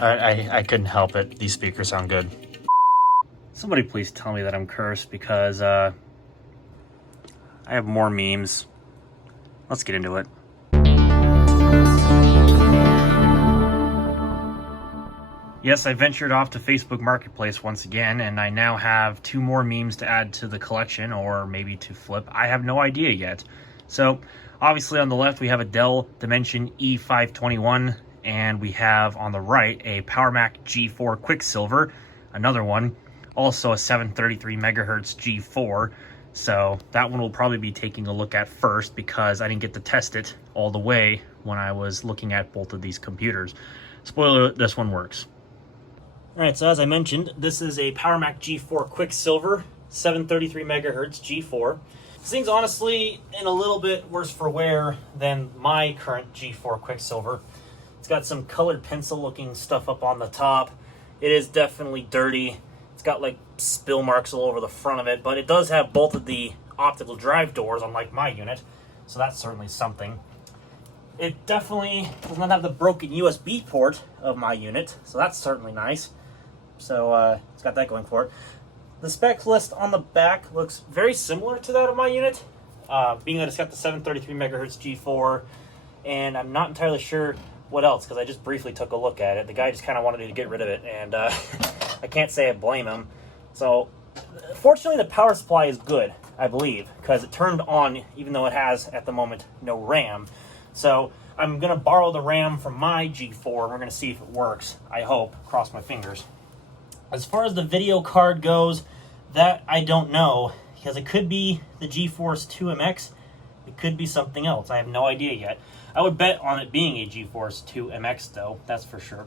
I couldn't help it. These speakers sound good. Somebody please tell me that I'm cursed because I have more memes. Let's get into it. Yes, I ventured off to Facebook Marketplace once again, and I now have 2 more memes to add to the collection, or maybe to flip. I have no idea yet. So, obviously on the left we have a Dell Dimension E521, and we have on the right a PowerMac G4 Quicksilver, another one, also a 733 megahertz G4. So that one will probably be taking a look at first because I didn't get to test it all the way when I was looking at both of these computers. Spoiler alert, this one works. Alright, so as I mentioned, this is a PowerMac G4 Quicksilver, 733 megahertz G4. This thing's honestly in a little bit worse for wear than my current G4 Quicksilver. It's got some colored pencil looking stuff up on the top. It is definitely dirty. It's got like spill marks all over the front of it, but it does have both of the optical drive doors, unlike my unit, so that's certainly something. It definitely does not have the broken USB port of my unit, so that's certainly nice. So it's got that going for it. The spec list on the back looks very similar to that of my unit, being that it's got the 733 megahertz G4, and I'm not entirely sure what else because I just briefly took a look at it. The guy just kind of wanted me to get rid of it, and I can't say I blame him. So fortunately the power supply is good, I believe, because it turned on even though it has at the moment no RAM. So I'm going to borrow the RAM from my G4, and we're going to see if it works. I hope. Cross my fingers. As far as the video card goes, that I don't know, because it could be the GeForce 2MX. It could be something else. I have no idea yet. I would bet on it being a GeForce 2MX, though. That's for sure.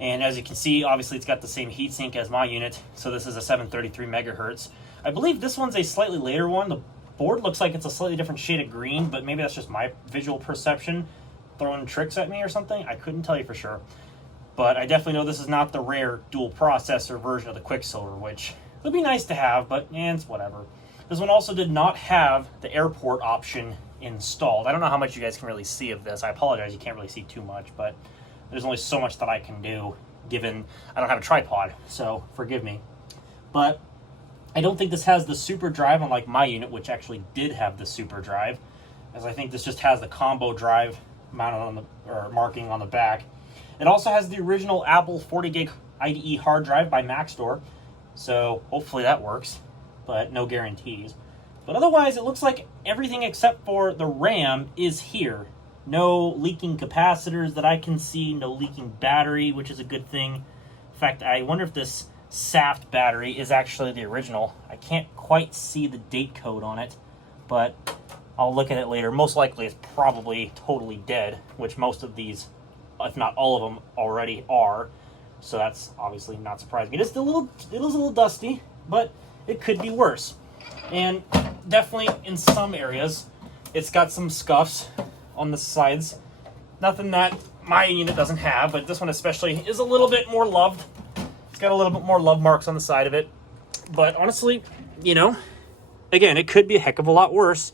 And as you can see, obviously it's got the same heatsink as my unit, so this is a 733 megahertz. I believe this one's a slightly later one. The board looks like it's a slightly different shade of green, but maybe that's just my visual perception throwing tricks at me or something. I couldn't tell you for sure. But I definitely know this is not the rare dual processor version of the Quicksilver, which would be nice to have, but it's whatever. This one also did not have the airport option installed. I don't know how much you guys can really see of this. I apologize, you can't really see too much, but there's only so much that I can do given I don't have a tripod, so forgive me. But I don't think this has the super drive, unlike my unit, which actually did have the super drive, as I think this just has the combo drive mounted on the, or marking on the back. It also has the original Apple 40 gig IDE hard drive by Maxtor, so hopefully that works, but no guarantees. But otherwise, it looks like everything except for the RAM is here. No leaking capacitors that I can see, no leaking battery, which is a good thing. In fact, I wonder if this Saft battery is actually the original. I can't quite see the date code on it, but I'll look at it later. Most likely it's probably totally dead, which most of these, if not all of them, already are. So that's obviously not surprising. It is a little dusty, but it could be worse. And definitely in some areas, it's got some scuffs on the sides. Nothing that my unit doesn't have, but this one especially is a little bit more loved. It's got a little bit more love marks on the side of it. But honestly, you know, again, it could be a heck of a lot worse.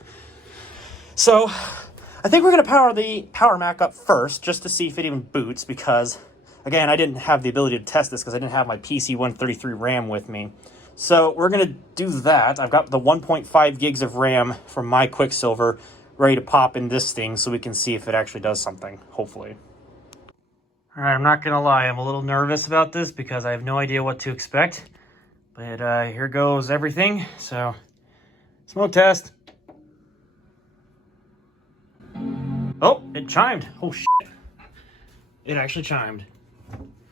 So I think we're going to power the PowerMac up first, just to see if it even boots, because, again, I didn't have the ability to test this because I didn't have my PC-133 RAM with me. So we're going to do that. I've got the 1.5 gigs of RAM from my Quicksilver ready to pop in this thing so we can see if it actually does something, hopefully. All right, I'm not going to lie. I'm a little nervous about this because I have no idea what to expect. But here goes everything. So, smoke test. Oh, it chimed. Oh, shit. It actually chimed.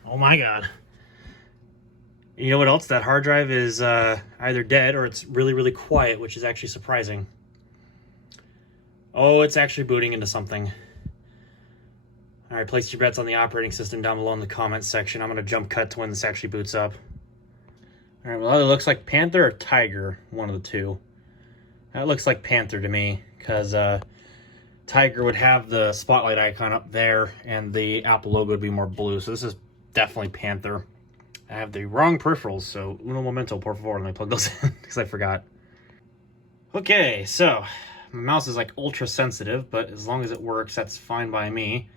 Oh, my God. You know what else? That hard drive is either dead or it's really, really quiet, which is actually surprising. Oh, it's actually booting into something. All right, place your bets on the operating system down below in the comments section. I'm going to jump cut to when this actually boots up. All right, well, it looks like Panther or Tiger, one of the two. That looks like Panther to me, because Tiger would have the spotlight icon up there, and the Apple logo would be more blue. So this is definitely Panther. I have the wrong peripherals, so uno momento, por favor. Let me plug those in, because I forgot. Okay, so my mouse is like ultra sensitive, but as long as it works, that's fine by me.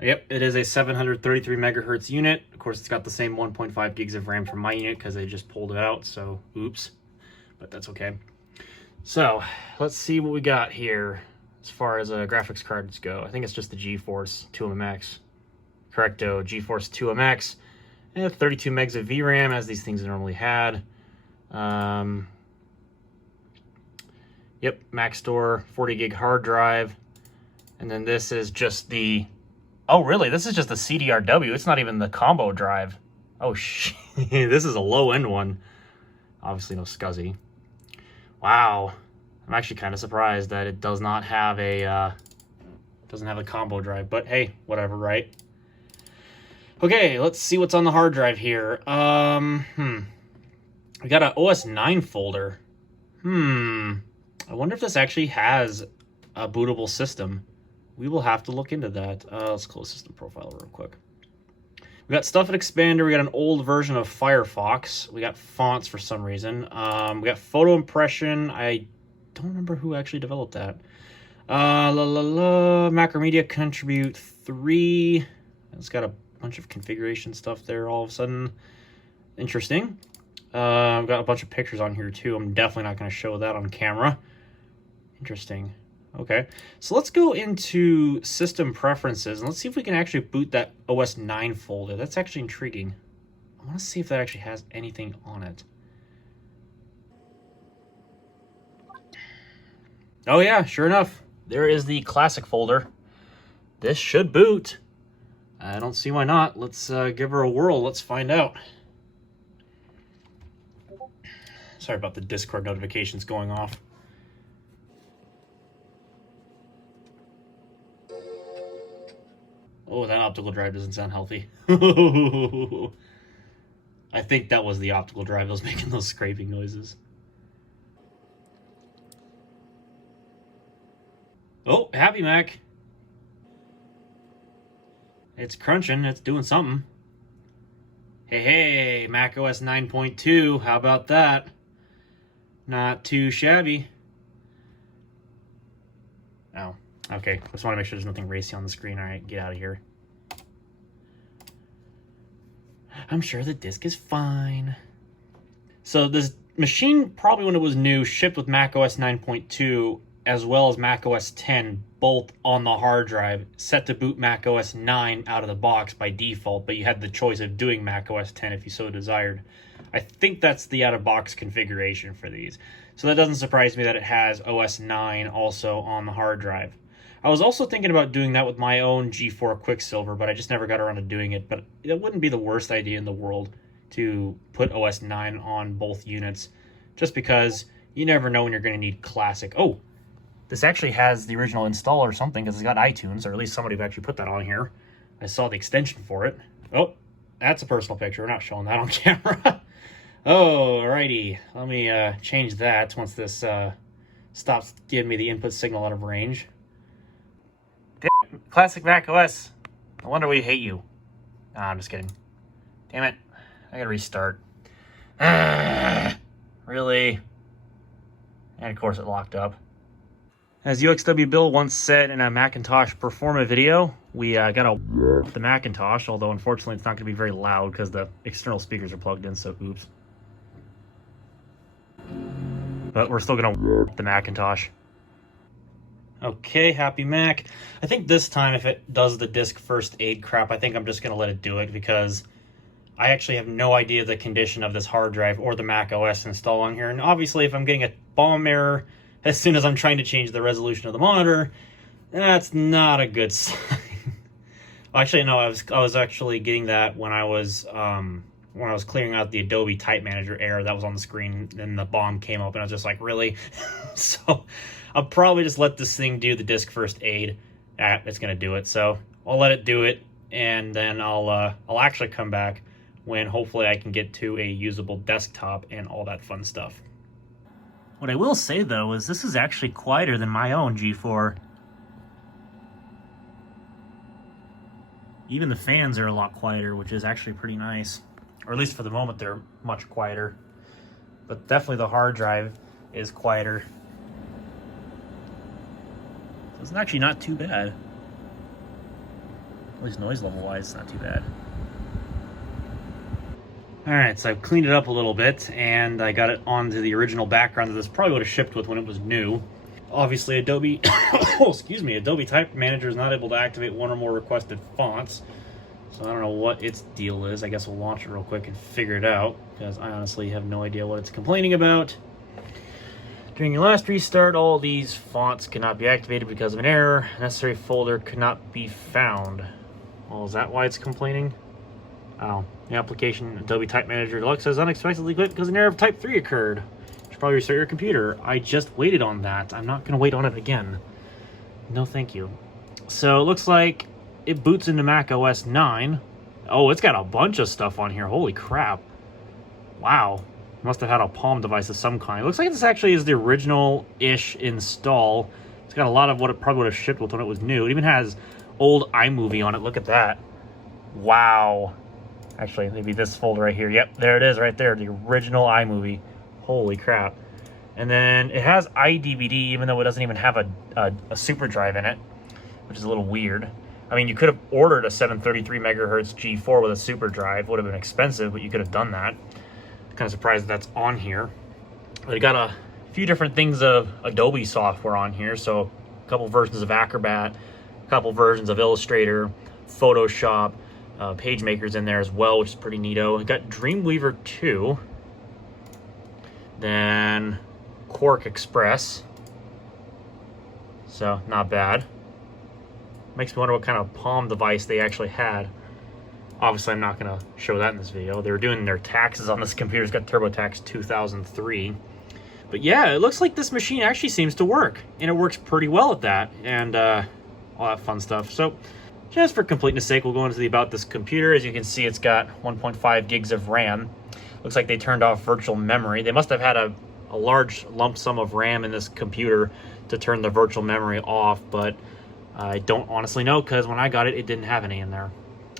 Yep, it is a 733 megahertz unit. Of course, it's got the same 1.5 gigs of RAM from my unit because they just pulled it out, so oops, but that's okay. So let's see what we got here as far as graphics cards go. I think it's just the GeForce 2MX. Correcto, GeForce 2MX. And 32 megs of VRAM, as these things normally had. Yep, Mac Store, 40 gig hard drive. And then this is just the... Oh, really? This is just the CDRW. It's not even the combo drive. Oh, shit. This is a low-end one. Obviously no SCSI. Wow. I'm actually kind of surprised that it does not have a doesn't have a combo drive, but hey, whatever, right? Okay, let's see what's on the hard drive here. We got an OS 9 folder. I wonder if this actually has a bootable system. We will have to look into that. Let's close system profile real quick. We got Stuff and Expander. We got an old version of Firefox. We got fonts for some reason. We got photo impression. I don't remember who actually developed that. Macromedia Contribute 3. It's got a bunch of configuration stuff there all of a sudden. Interesting. I've got a bunch of pictures on here too. I'm definitely not going to show that on camera. Interesting. Okay, so let's go into system preferences and let's see if we can actually boot that OS 9 folder. That's actually intriguing. I want to see if that actually has anything on it. Oh yeah, sure enough. There is the classic folder. This should boot. I don't see why not. Let's give her a whirl. Let's find out. Sorry about the Discord notifications going off. Oh, that optical drive doesn't sound healthy. I think that was the optical drive that was making those scraping noises. Oh, Happy Mac. It's crunching. It's doing something. Hey, Mac OS 9.2. How about that? Not too shabby. Oh. Okay, just want to make sure there's nothing racy on the screen. All right, get out of here. I'm sure the disk is fine. So this machine, probably when it was new, shipped with Mac OS 9.2 as well as Mac OS 10, both on the hard drive, set to boot Mac OS 9 out of the box by default, but you had the choice of doing Mac OS 10 if you so desired. I think that's the out-of-box configuration for these. So that doesn't surprise me that it has OS 9 also on the hard drive. I was also thinking about doing that with my own G4 Quicksilver, but I just never got around to doing it. But it wouldn't be the worst idea in the world to put OS 9 on both units, just because you never know when you're going to need classic. Oh, this actually has the original install or something, because it's got iTunes, or at least somebody actually put that on here. I saw the extension for it. Oh, that's a personal picture. We're not showing that on camera. Oh, alrighty. Let me change that once this stops giving me the input signal out of range. Classic Mac OS. No wonder we hate you. Nah, I'm just kidding. Damn it. I gotta restart. Really? And of course it locked up. As UXW Bill once said in a Macintosh Performa video, we got the Macintosh, although unfortunately it's not going to be very loud because the external speakers are plugged in, so oops. But we're still going to the Macintosh. Okay, Happy Mac. I think this time if it does the disk first aid crap, I think I'm just going to let it do it, because I actually have no idea the condition of this hard drive or the Mac OS install on here. And obviously if I'm getting a bomb error as soon as I'm trying to change the resolution of the monitor, that's not a good sign. Actually, no, I was actually getting that when I was clearing out the Adobe Type Manager error that was on the screen, and the bomb came up, and I was just like, really? So I'll probably just let this thing do the disk first aid. It's gonna do it. So I'll let it do it, and then I'll actually come back when hopefully I can get to a usable desktop and all that fun stuff. What I will say, though, is this is actually quieter than my own G4. Even the fans are a lot quieter, which is actually pretty nice. Or at least for the moment, they're much quieter. But definitely the hard drive is quieter. So it's actually not too bad. At least noise level wise, it's not too bad. Alright, so I've cleaned it up a little bit, and I got it onto the original background that this probably would have shipped with when it was new. Obviously, Adobe, Adobe Type Manager is not able to activate one or more requested fonts. So I don't know what its deal is. I guess we'll launch it real quick and figure it out, because I honestly have no idea what it's complaining about. During your last restart, all these fonts cannot be activated because of an error. Necessary folder could not be found. Well, is that why it's complaining? Oh, the application Adobe Type Manager Deluxe has unexpectedly quit because an error of type 3 occurred. You should probably restart your computer. I just waited on that. I'm not going to wait on it again. No, thank you. So it looks like it boots into Mac OS 9. Oh, it's got a bunch of stuff on here. Holy crap. Wow. Must have had a Palm device of some kind. It looks like this actually is the original-ish install. It's got a lot of what it probably would have shipped with when it was new. It even has old iMovie on it. Look at that. Wow. Actually, maybe this folder right here. Yep, there it is right there. The original iMovie. Holy crap. And then it has iDVD, even though it doesn't even have a super drive in it, which is a little weird. I mean, you could have ordered a 733 megahertz G4 with a super drive. Would have been expensive, but you could have done that. Kind of surprised that's on here. They got a few different things of Adobe software on here. So a couple versions of Acrobat, a couple versions of Illustrator, Photoshop, PageMaker's in there as well, which is pretty neato. We got Dreamweaver 2, then Quark Express, so not bad. Makes me wonder what kind of Palm device they actually had. Obviously, I'm not going to show that in this video. They were doing their taxes on this computer. It's got TurboTax 2003. But yeah, it looks like this machine actually seems to work, and it works pretty well at that, and all that fun stuff. So just for completeness sake, we'll go into the about this computer. As you can see, it's got 1.5 gigs of RAM. Looks like they turned off virtual memory. They must have had a large lump sum of RAM in this computer to turn the virtual memory off, but I don't honestly know, because when I got it, it didn't have any in there.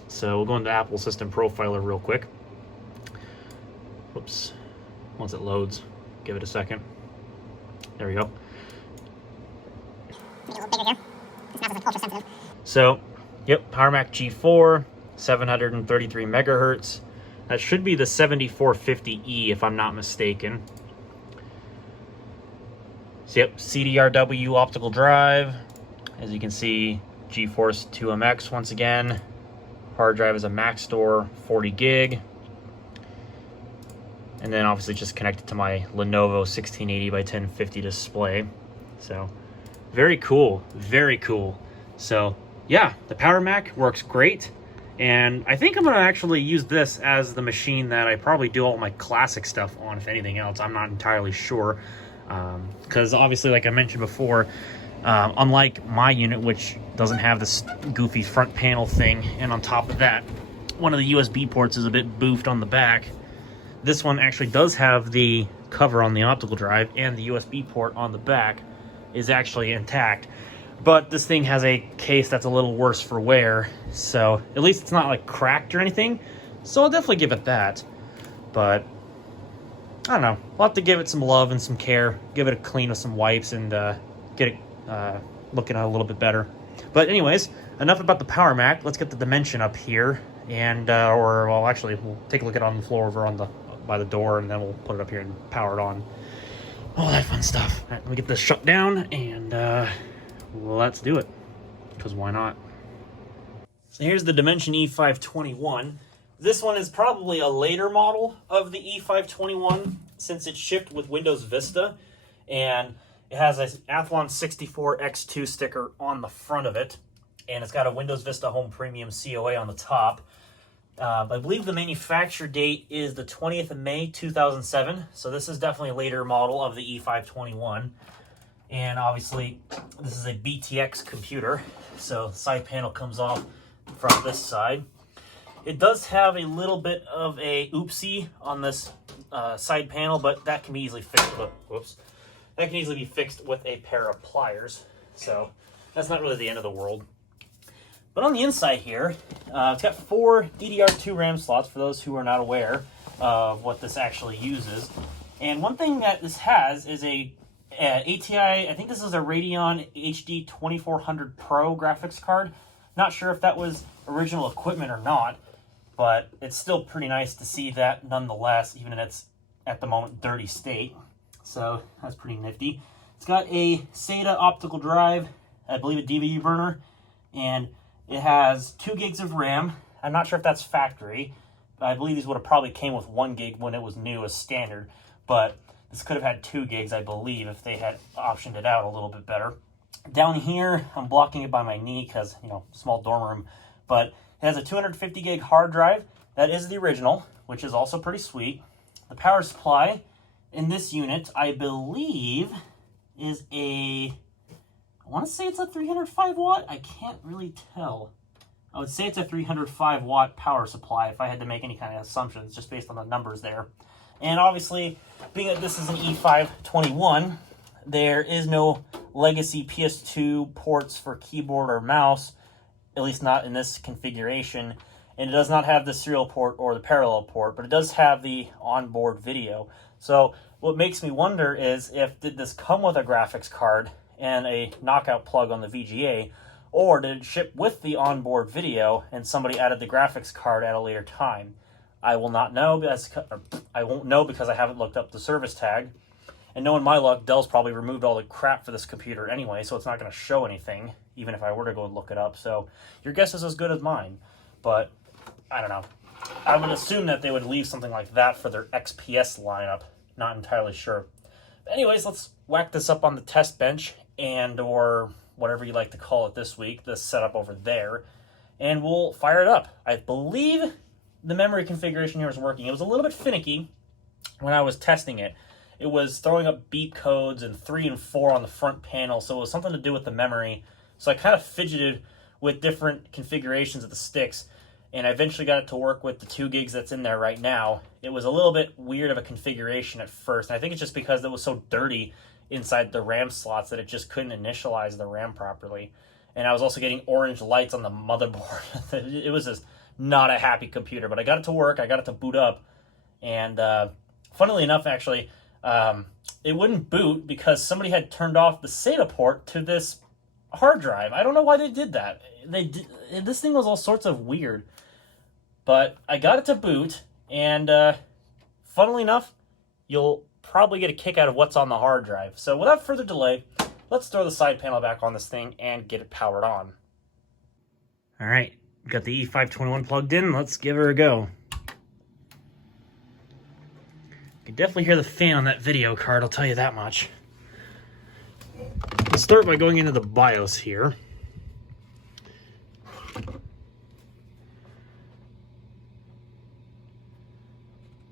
So we'll go into Apple System Profiler real quick. Whoops. Once it loads, give it a second. There we go. So, yep, Power Mac G4, 733 megahertz. That should be the 7450E if I'm not mistaken. So, yep, CDRW optical drive. As you can see, GeForce 2MX once again. Hard drive is a Maxtor 40 gig. And then obviously just connected to my Lenovo 1680 by 1050 display. So, very cool, very cool. So, yeah, the Power Mac works great. And I think I'm going to actually use this as the machine that I probably do all my classic stuff on, if anything else. I'm not entirely sure. Because obviously, like I mentioned before, unlike my unit, which doesn't have this goofy front panel thing, and on top of that, one of the USB ports is a bit boofed on the back. This one actually does have the cover on the optical drive, and the USB port on the back is actually intact. But this thing has a case that's a little worse for wear, so at least it's not like cracked or anything. So I'll definitely give it that. But I don't know. We'll have to give it some love and some care. Give it a clean with some wipes and get it looking a little bit better. But anyways, enough about the Power Mac. Let's get the Dimension up here, and well, actually, we'll take a look at it on the floor over on the by the door, and then we'll put it up here and power it on. All that fun stuff. All right, let me get this shut down, and let's do it, because why not? So here's the Dimension E521. This one is probably a later model of the E521, since it shipped with Windows Vista, and it has an Athlon 64 X2 sticker on the front of it, and it's got a Windows Vista Home Premium COA on the top. I believe the manufacture date is the 20th of May, 2007, so this is definitely a later model of the E521. And obviously, this is a BTX computer, so the side panel comes off from this side. It does have a little bit of a oopsie on this side panel, but that can be easily fixed with, whoops. That can easily be fixed with a pair of pliers, so that's not really the end of the world. But on the inside here, it's got 4 DDR2 RAM slots, for those who are not aware of what this actually uses. And one thing that this has is a ATI, I think this is a Radeon HD 2400 Pro graphics card. Not sure if that was original equipment or not, but it's still pretty nice to see that nonetheless, even in its, at the moment, dirty state. So that's pretty nifty. It's got a SATA optical drive, I believe a DVD burner, and it has 2 gigs of RAM. I'm not sure if that's factory, but I believe these would have probably came with 1 gig when it was new as standard, but this could have had 2 gigs, I believe, if they had optioned it out a little bit better. Down here, I'm blocking it by my knee because, you know, small dorm room, but it has a 250 gig hard drive. That is the original, which is also pretty sweet. The power supply in this unit, I believe, is I want to say it's a 305 watt. I can't really tell. I would say it's a 305 watt power supply if I had to make any kind of assumptions just based on the numbers there. And obviously, being that this is an E521, there is no legacy PS2 ports for keyboard or mouse, at least not in this configuration. And it does not have the serial port or the parallel port, but it does have the onboard video. So what makes me wonder is did this come with a graphics card and a knockout plug on the VGA, or did it ship with the onboard video and somebody added the graphics card at a later time? I will not know, I won't know because I haven't looked up the service tag. And knowing my luck, Dell's probably removed all the crap for this computer anyway, so it's not going to show anything, even if I were to go and look it up. So your guess is as good as mine. But I don't know. I would assume that they would leave something like that for their XPS lineup. Not entirely sure. But anyways, let's whack this up on the test bench and or whatever you like to call it this week, this setup over there, and we'll fire it up. I believe the memory configuration here is working. It was a little bit finicky when I was testing it. It was throwing up beep codes and 3 and 4 on the front panel, so it was something to do with the memory. So I kind of fidgeted with different configurations of the sticks, and I eventually got it to work with the 2 gigs that's in there right now. It was a little bit weird of a configuration at first, and I think it's just because it was so dirty inside the RAM slots that it just couldn't initialize the RAM properly. And I was also getting orange lights on the motherboard. It was just not a happy computer, but I got it to work, I got it to boot up, and funnily enough, actually, it wouldn't boot because somebody had turned off the SATA port to this hard drive. I don't know why they did that. This thing was all sorts of weird. But I got it to boot, and funnily enough, you'll probably get a kick out of what's on the hard drive. So without further delay, let's throw the side panel back on this thing and get it powered on. All right, got the E521 plugged in. Let's give her a go. You can definitely hear the fan on that video card, I'll tell you that much. Let's start by going into the BIOS here.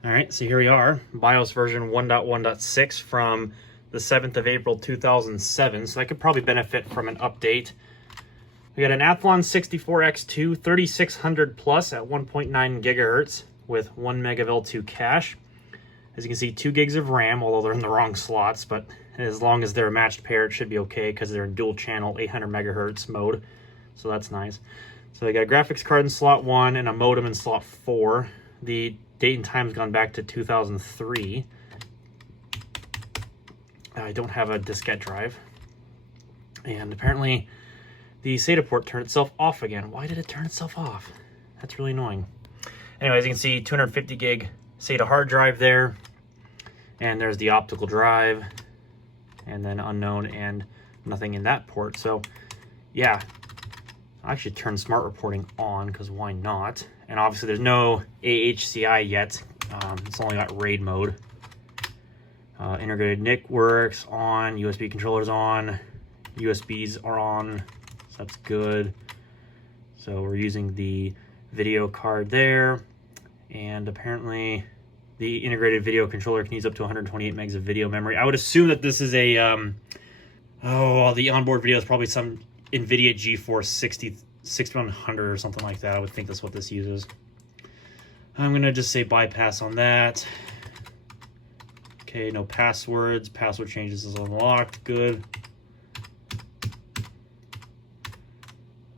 Alright, so here we are, BIOS version 1.1.6 from the 7th of April 2007, so that could probably benefit from an update. We got an Athlon 64X2 3600 plus at 1.9 gigahertz with 1 meg of L2 cache. As you can see, 2 gigs of RAM, although they're in the wrong slots, but as long as they're a matched pair, it should be okay because they're in dual channel 800 megahertz mode, so that's nice. So they got a graphics card in slot 1 and a modem in slot 4. The date and time has gone back to 2003. I don't have a diskette drive. And apparently the SATA port turned itself off again. Why did it turn itself off? That's really annoying. Anyway, as you can see, 250 gig SATA hard drive there. And there's the optical drive. And then unknown and nothing in that port. So yeah, I should turn smart reporting on because why not? And obviously there's no AHCI yet. It's only got RAID mode. Integrated NIC works on, USB controllers on, USBs are on, so that's good. So we're using the video card there, and apparently the integrated video controller can use up to 128 megs of video memory. I would assume that this is a, the onboard video is probably some NVIDIA GeForce 6100 or something like that. I would think that's what this uses. I'm gonna just say bypass on that. Okay, no passwords. Password changes is unlocked. Good.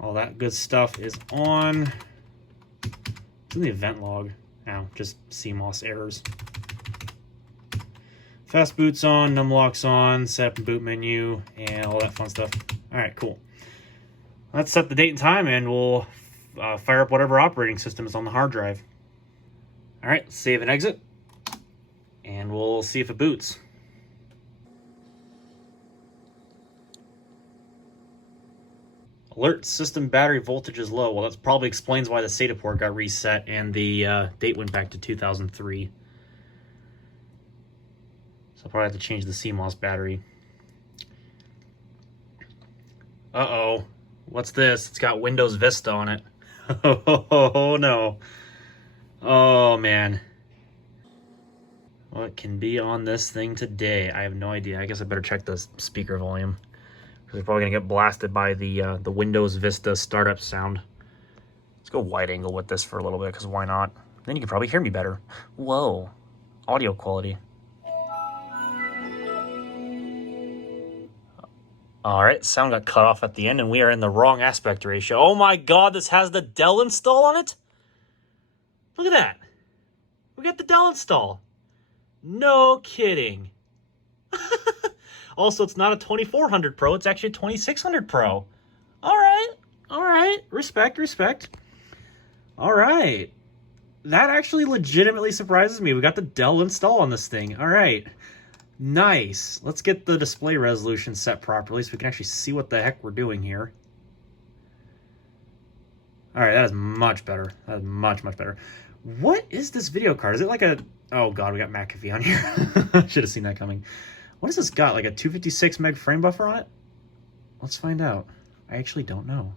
All that good stuff is on. It's in the event log. Now, just CMOS errors. Fast boot's on, numlock's on, set up and boot menu, and all that fun stuff. All right, cool. Let's set the date and time, and we'll fire up whatever operating system is on the hard drive. All right, save and exit, and we'll see if it boots. Alert, system battery voltage is low. Well, that probably explains why the SATA port got reset and the date went back to 2003. So I'll probably have to change the CMOS battery. Uh-oh. What's this? It's got Windows Vista on it. Oh, no. Oh, man. What can be on this thing today? I have no idea. I guess I better check the speaker volume. We're probably going to get blasted by the Windows Vista startup sound. Let's go wide angle with this for a little bit, because why not? Then you can probably hear me better. Whoa. Audio quality. Alright, sound got cut off at the end, and we are in the wrong aspect ratio. Oh my god, this has the Dell install on it? Look at that. We got the Dell install. No kidding. Also, it's not a 2400 Pro, it's actually a 2600 Pro. Alright, respect. Alright. That actually legitimately surprises me. We got the Dell install on this thing. Alright. Nice. Let's get the display resolution set properly so we can actually see what the heck we're doing here. Alright, that is much better. That is much better. What is this video card? Is it like a... Oh god, we got McAfee on here. Should have seen that coming. What has this got? Like a 256 meg frame buffer on it? Let's find out. I actually don't know.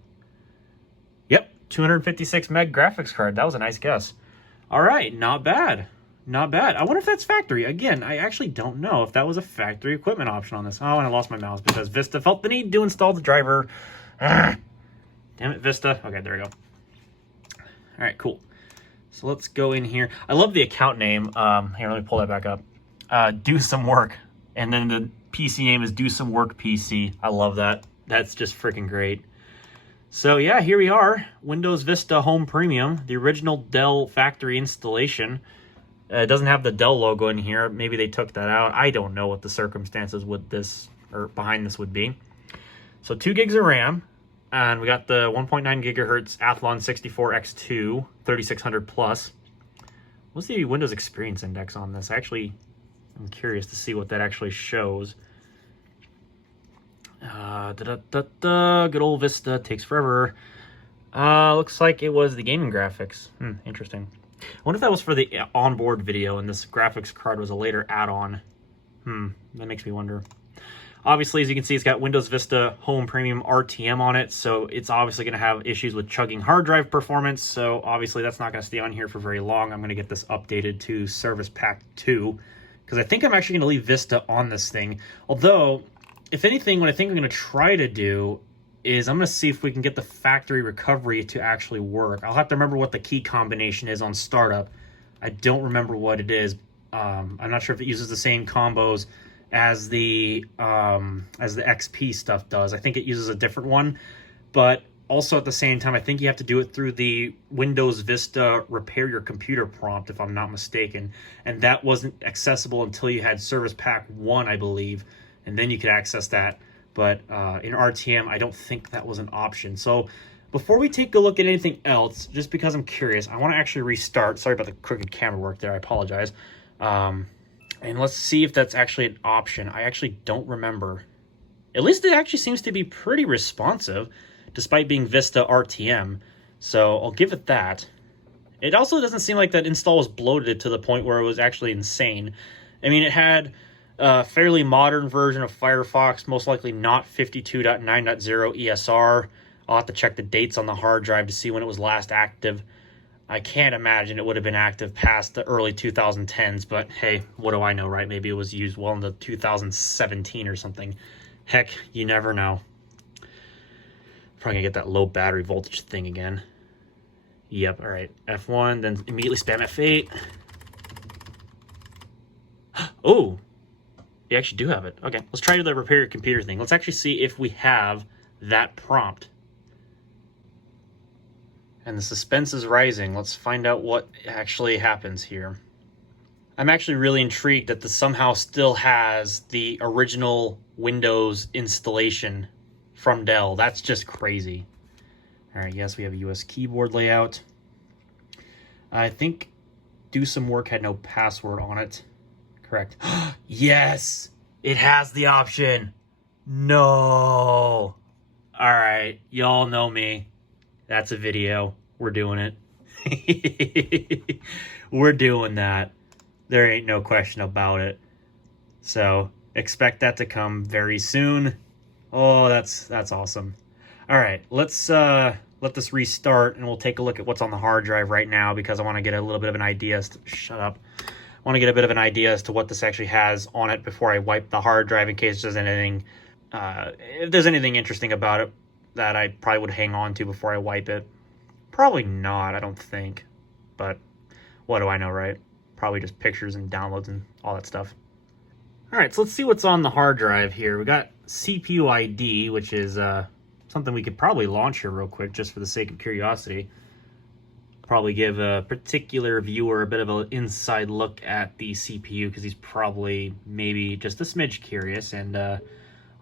Yep, 256 meg graphics card. That was a nice guess. All right, not bad. Not bad. I wonder if that's factory. Again, I actually don't know if that was a factory equipment option on this. Oh, and I lost my mouse because Vista felt the need to install the driver. Damn it, Vista. Okay, there we go. All right, cool. So let's go in here. I love the account name. Here, let me pull that back up. Do some work. And then the PC name is Do Some Work PC. I love that. That's just freaking great. So yeah, here we are. Windows Vista Home Premium, the original Dell factory installation. It doesn't have the Dell logo in here. Maybe they took that out. I don't know what the circumstances with this or behind this would be. So 2 gigs of RAM. And we got the 1.9 gigahertz Athlon 64X2 3600 plus. What's the Windows Experience Index on this? I'm curious to see what that actually shows. Good old Vista, takes forever. Looks like it was the gaming graphics. Interesting. I wonder if that was for the onboard video and this graphics card was a later add-on. That makes me wonder. Obviously, as you can see, it's got Windows Vista Home Premium RTM on it, so it's obviously going to have issues with chugging hard drive performance, so obviously that's not going to stay on here for very long. I'm going to get this updated to Service Pack 2, because I think I'm actually going to leave Vista on this thing. Although, if anything, what I think I'm going to try to do is I'm going to see if we can get the factory recovery to actually work. I'll have to remember what the key combination is on startup. I don't remember what it is. I'm not sure if it uses the same combos as the XP stuff does. I think it uses a different one, but also at the same time, I think you have to do it through the Windows Vista Repair Your Computer prompt, if I'm not mistaken, and that wasn't accessible until you had Service Pack 1, I believe, and then you could access that. But in RTM, I don't think that was an option. So before we take a look at anything else, just because I'm curious, I want to actually restart. Sorry about the crooked camera work there. I apologize. And let's see if that's actually an option. I actually don't remember. At least it actually seems to be pretty responsive, despite being Vista RTM. So I'll give it that. It also doesn't seem like that install was bloated to the point where it was actually insane. I mean, it had a fairly modern version of Firefox, most likely not 52.9.0 ESR. I'll have to check the dates on the hard drive to see when it was last active. I can't imagine it would have been active past the early 2010s, but hey, what do I know, right? Maybe it was used well into 2017 or something. Heck, you never know. Probably gonna get that low battery voltage thing again. Yep, all right. F1, then immediately spam F8. Oh, you actually do have it. Okay, let's try the repair your computer thing. Let's actually see if we have that prompt. And the suspense is rising. Let's find out what actually happens here. I'm actually really intrigued that this somehow still has the original Windows installation from Dell. That's just crazy. All right, yes, we have a US keyboard layout. I think do some work had no password on it. Correct. Yes, it has the option. No. All right, y'all know me. That's a video. We're doing it. We're doing that. There ain't no question about it. So expect that to come very soon. Oh, that's awesome. All right, let's let this restart and we'll take a look at what's on the hard drive right now because I want to get a little bit of an idea as to, shut up. I want to get a bit of an idea as to what this actually has on it before I wipe the hard drive in case there's anything, if there's anything interesting about it that I probably would hang on to before I wipe it. Probably not, I don't think. But what do I know, right? Probably just pictures and downloads and all that stuff. All right, so let's see what's on the hard drive here. We got CPU ID, which is something we could probably launch here real quick just for the sake of curiosity. Probably give a particular viewer a bit of an inside look at the CPU because he's probably maybe just a smidge curious. And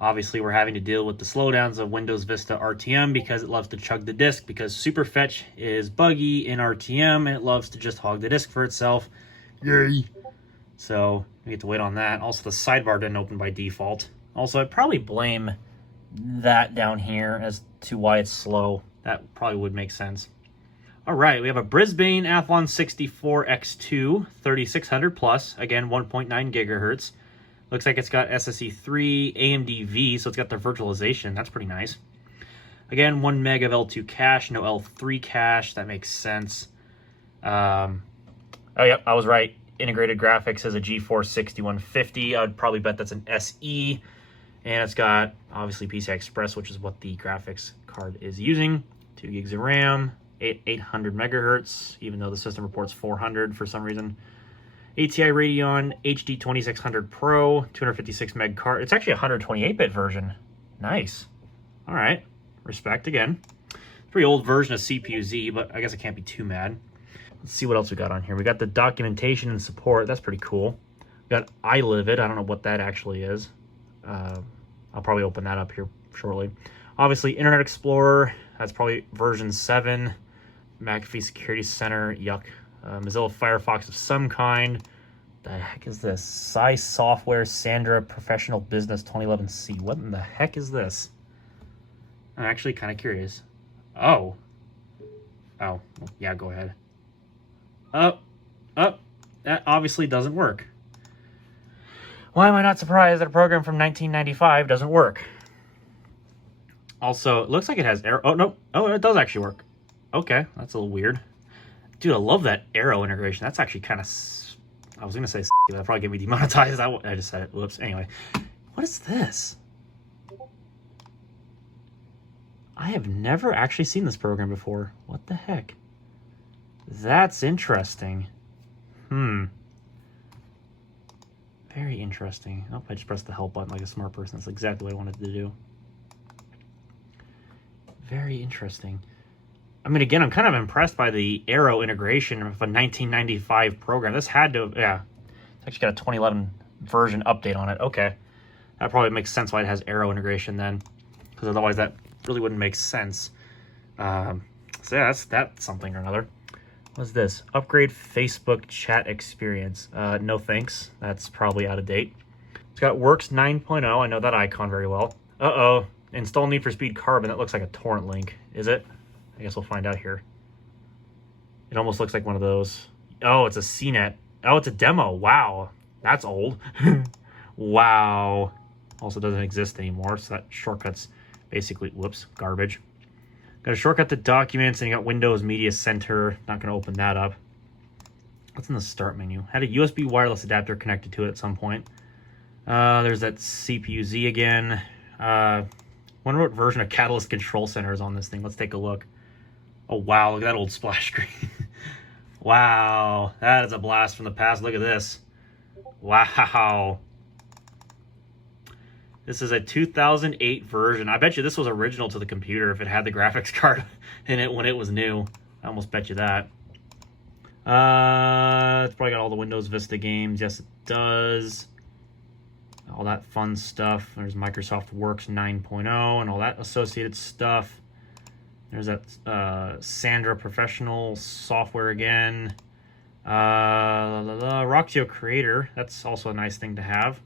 obviously we're having to deal with the slowdowns of Windows Vista RTM because it loves to chug the disk because Superfetch is buggy in RTM and it loves to just hog the disk for itself. Yay! So we have to wait on that. Also, the sidebar didn't open by default. Also, I'd probably blame that down here as to why it's slow. That probably would make sense. All right, we have a Brisbane Athlon 64 X2 3600 plus, again 1.9 gigahertz. Looks like it's got SSE 3 AMD V, so it's got the virtualization. That's pretty nice. Again, 1 meg of L2 cache, no L3 cache. That makes sense. Oh, yep, I was right. Integrated graphics is a GeForce 6150. I'd probably bet that's an SE. And it's got, obviously, PCI Express, which is what the graphics card is using. 2 gigs of RAM, 800 megahertz, even though the system reports 400 for some reason. ATI Radeon HD 2600 Pro, 256 meg card. It's actually a 128-bit version. Nice. All right. Respect again. Pretty old version of CPU-Z, but I guess I can't be too mad. Let's see what else we got on here. We got the documentation and support. That's pretty cool. We got iLive It. I don't know what that actually is. I'll probably open that up here shortly. Obviously, Internet Explorer. That's probably version 7. McAfee Security Center. Yuck. Mozilla Firefox of some kind. The heck is this? Sci Software Sandra Professional Business 2011C. What in the heck is this? I'm actually kind of curious. Oh. Oh. Yeah, go ahead. That obviously doesn't work. Why am I not surprised that a program from 1995 doesn't work? Also, it looks like it has arrow. Oh, no. Oh, it does actually work. Okay, that's a little weird. Dude, I love that arrow integration. That's actually kind of... I was going to say but that'll probably get me demonetized. I just said it. Whoops. Anyway. What is this? I have never actually seen this program before. What the heck? That's interesting. Very interesting. Oh, I just pressed the help button like a smart person. That's exactly what I wanted to do. Very interesting. I mean, again, I'm kind of impressed by the arrow integration of a 1995 program. This had to, yeah. It's actually got a 2011 version update on it. Okay. That probably makes sense why it has arrow integration then. Because otherwise that really wouldn't make sense. So yeah, that's something or another. What's this? Upgrade Facebook chat experience. No thanks. That's probably out of date. It's got Works 9.0. I know that icon very well. Uh-oh. Install Need for Speed Carbon. That looks like a torrent link. Is it? I guess we'll find out here. It almost looks like one of those. Oh, it's a CNET. Oh, it's a demo. Wow. That's old. Wow. Also doesn't exist anymore, so that shortcut's basically, whoops, garbage. Got a shortcut to Documents, and you got Windows Media Center. Not going to open that up. What's in the Start menu? Had a USB wireless adapter connected to it at some point. There's that CPU-Z again. Wonder what version of Catalyst Control Center is on this thing. Let's take a look. Oh, wow. Look at that old splash screen. Wow. That is a blast from the past. Look at this. Wow. This is a 2008 version. I bet you this was original to the computer if it had the graphics card in it when it was new. I almost bet you that. It's probably got all the Windows Vista games. Yes, it does. All that fun stuff. There's Microsoft Works 9.0 and all that associated stuff. There's that Sandra Professional software again. Roxio Creator, that's also a nice thing to have.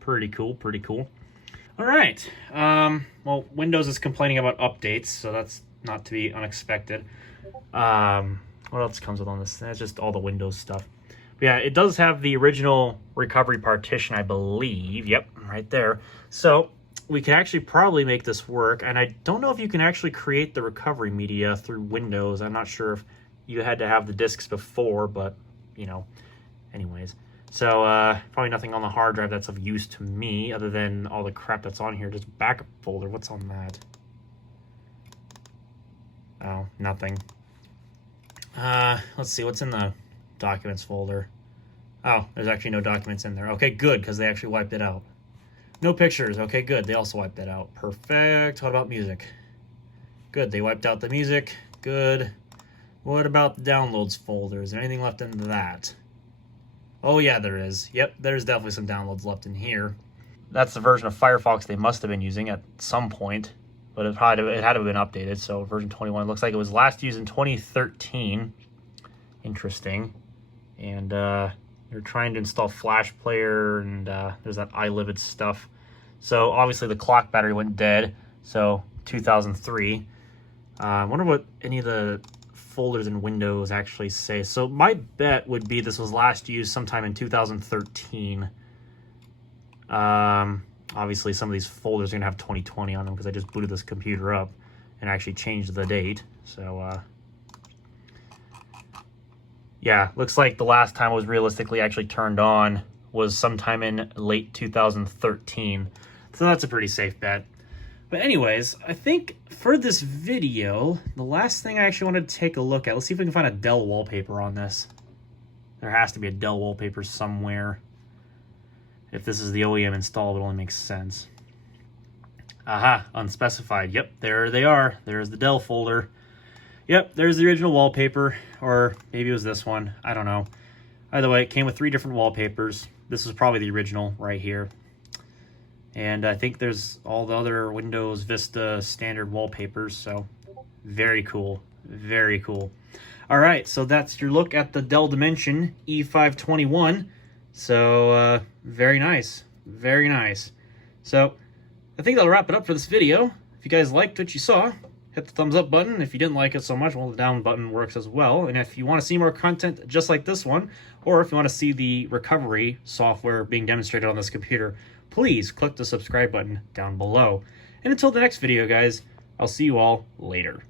Pretty cool, pretty cool. All right, well, Windows is complaining about updates, so that's not to be unexpected. What else comes with on this? That's just all the Windows stuff. But yeah, it does have the original recovery partition, I believe. Yep, right there. So we can actually probably make this work, and I don't know if you can actually create the recovery media through Windows. I'm not sure if you had to have the disks before, but, you know, anyways. So probably nothing on the hard drive that's of use to me other than all the crap that's on here. Just backup folder. What's on that? Oh, nothing. Let's see, what's in the documents folder? Oh, there's actually no documents in there. Okay, good, because they actually wiped it out. No pictures. Okay, good. They also wiped that out. Perfect. What about music? Good. They wiped out the music. Good. What about the downloads folder? Is there anything left in that? Oh, yeah, there is. Yep, there's definitely some downloads left in here. That's the version of Firefox they must have been using at some point, but it had to have been updated. So version 21 looks like it was last used in 2013. Interesting. And they're trying to install Flash Player, and there's that iLivid stuff. So obviously the clock battery went dead. So 2003. I wonder what any of the folders in Windows actually say. So my bet would be this was last used sometime in 2013. Obviously some of these folders are gonna have 2020 on them because I just booted this computer up and actually changed the date. So yeah, looks like the last time it was realistically actually turned on was sometime in late 2013. So that's a pretty safe bet. But anyways, I think for this video, the last thing I actually wanted to take a look at, let's see if we can find a Dell wallpaper on this. There has to be a Dell wallpaper somewhere. If this is the OEM installed, it only makes sense. Aha, unspecified. Yep, there they are. There's the Dell folder. Yep, there's the original wallpaper, or maybe it was this one. I don't know. Either way, it came with 3 different wallpapers. This is probably the original right here. And I think there's all the other Windows Vista standard wallpapers, so very cool, very cool. All right, so that's your look at the Dell Dimension E521. So very nice, very nice. So I think that'll wrap it up for this video. If you guys liked what you saw, hit the thumbs up button. If you didn't like it so much, well, the down button works as well. And if you want to see more content just like this one, or if you want to see the recovery software being demonstrated on this computer, please click the subscribe button down below. And until the next video, guys, I'll see you all later.